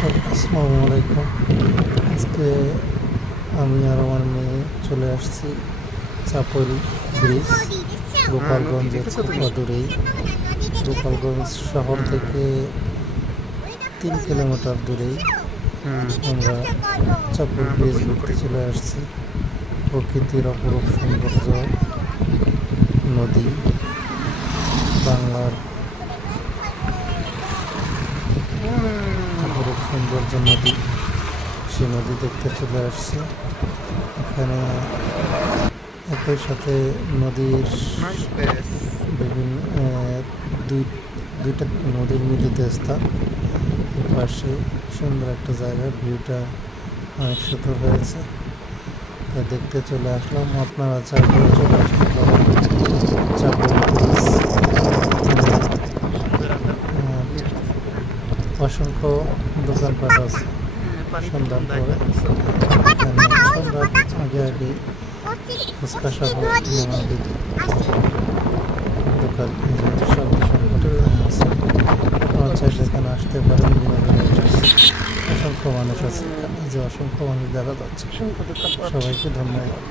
দর্শক আসসালামু আলাইকুম। আজকে আমি আর আমার মেয়ে চলে আসছি চাপল ব্রিজ, গোপালগঞ্জের খুব অদূরেই। গোপালগঞ্জ শহর থেকে 3 কিলোমিটার দূরেই আমরা চাপল ব্রিজ ঘুরতে চলে আসছি। প্রকৃতির অপরূপ সৌন্দর্য, নদী, বাংলার অপরূপ সৌন্দর্য নদী, সেই নদী দেখতে চলে আসছে। এখানে একই সাথে নদীর বিভিন্ন দুইটা নদীর মিলিত স্থান, পাশে সুন্দর একটা জায়গা, ভিউটা অনেক সুন্দর হয়েছে। তা দেখতে চলে আসলাম। আপনারা চাইলে চলে আসতে পারেন চাপল ব্রিজ। অসংখ্য দোকানপাট আছে। সন্ধ্যার পরে এখানে সম্রাট আগে ফুচকা সহ নানাবিধ দোকান, যেহেতু সবজি সংকটের আছে, আপনারা চাইলে এখানে আসতে পারেন। বিনোদনের জন্য অসংখ্য মানুষ আছে এখানে, যে অসংখ্য মানুষ দেখা যাচ্ছে। সবাইকে ধন্যবাদ।